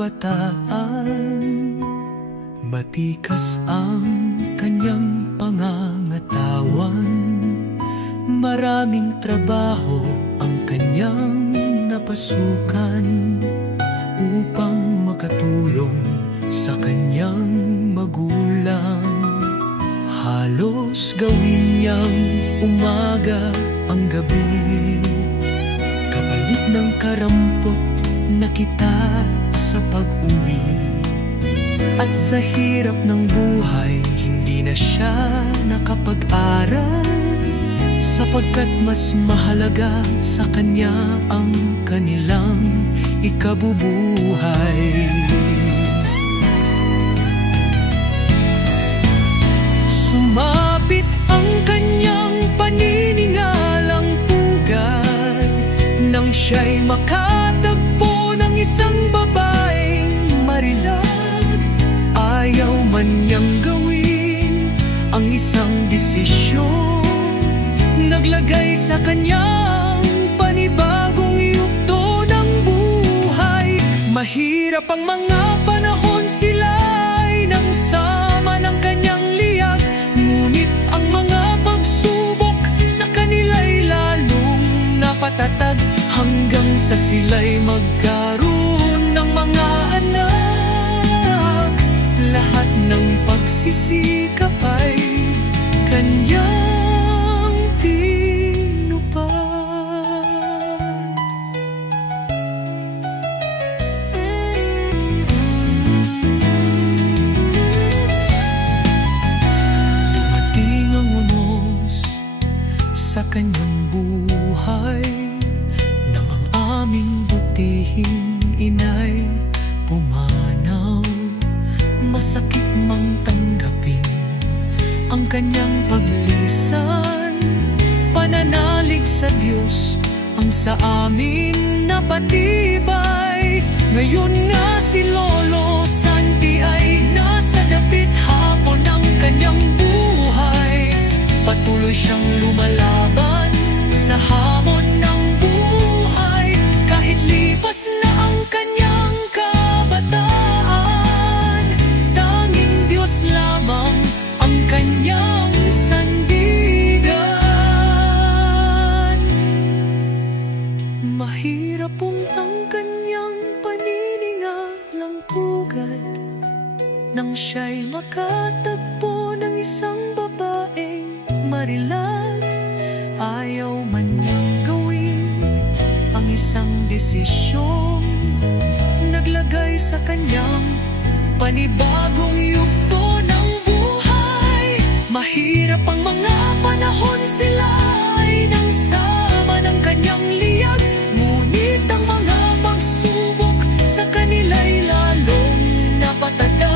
kabataan. Matikas ang kanyang pangangatawan, maraming trabaho ang kanyang napasukan upang makatulong sa kanyang magulang. Halos gawin niyang umaga ang gabi, kapalit ng karampot na kita sa pag-uwi. At sa hirap ng buhay, hindi na siya nakapag-aral, sapagkat mas mahalaga sa kanya ang kanilang ikabubuhay. Sumapit ang kanyang paniningalang pugad nang siya'y makatagpo ng isang babaeng marilag. Ayaw man niyang gawin ang isang desisyon, naglagay sa kanyang panibagong yugto ng buhay. Mahirap ang mga panahon, sila'y nang sama ng kanyang liyag, ngunit ang mga pagsubok sa kanila'y lalong napatatag, hanggang sa sila'y magkaroon ng mga anak. Lahat ng pagsisikap ay kanyang tinupad. Dumating ang unos sa kanyang buhay, nang ang aming butihing inay pumanaw. Masakit mang tanggapin ang kanyang paglisan, pananalig sa Diyos ang sa amin napatibay. Ngayon nga si Lolo Santi ay nasa dapit hapon ng kanyang buhay. Patuloy siyang lumalaban sa hamon ng buhay, kahit lipas na ang kanyang kabataan. Tanging Diyos lamang ang kanyang sandigan. Mahirap pong ang kanyang paniningalang pugad nang siya'y makatagpo ng isang babaeng marilag. Ayaw man niyang gawin ang isang desisyong naglagay sa kanyang panibagong yugto ng buhay. Mahirap ang mga panahon, sila ay nang sama ng kanyang liyag, ngunit ang mga pagsubok sa kanila'y lalong napatatag.